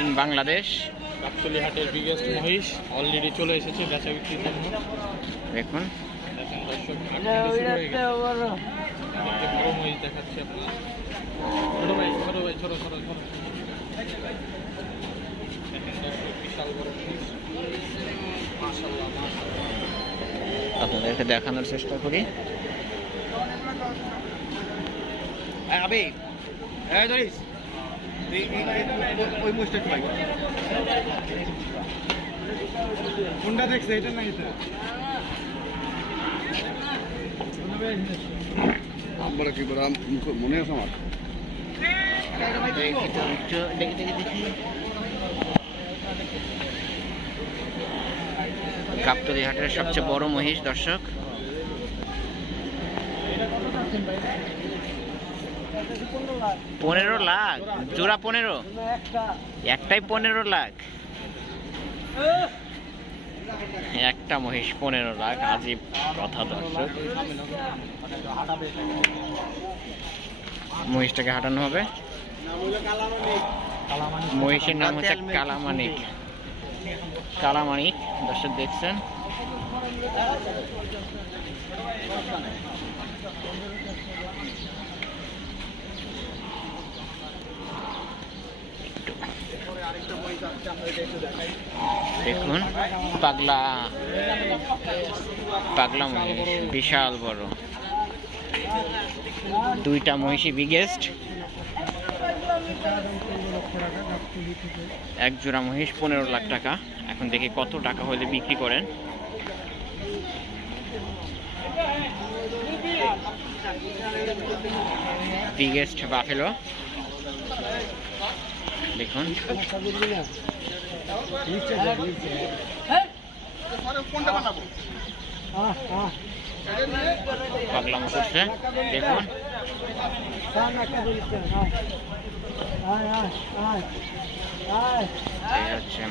In Bangladesh. Gabtali হাটের biggest মহিষ already চলে এসেছে বেচা বিক্রির জন্য। দেখুন। হয়ে বড় মহিষ দেখাচ্ছি আপনার ছোট ভাই ছোট ভাই ছোট ছোট ছোট। বিশাল বড় মহিষ। মাশাআল্লাহ মাশাআল্লাহ। আপনাদেরকে দেখানোর চেষ্টা করি। আবে এই ধরিস। ওই মুস্টার ভাই। কোনটা দেখছে? এটা না এটা? আমরা কি বললাম মনে আছে আমার? গাবতলি হাটের সবচেয়ে বড় মহিষ দর্শক। পনেরো লাখ। জোড়া পনেরো? একটাই পনেরো লাখ। একটা মহিষ পনেরো লাখ, আজীব কথা দর্শক। মহিষটাকে হাঁটানো হবে। মহিষের নাম হচ্ছে কালামানিক। কালামানিক, দর্শক দেখছেন? দেখুন, পাগলা পাগলা মহিষ, বিশাল বড়। দুইটা মহিষী বিগেস্ট এক জোড়া মহিষ, পনেরো লাখ টাকা। এখন দেখি কত টাকা হলে বিক্রি করেন। বিগেস্ট বাফেলো দেখুন পাগলাম করছে দেখুন। হচ্ছে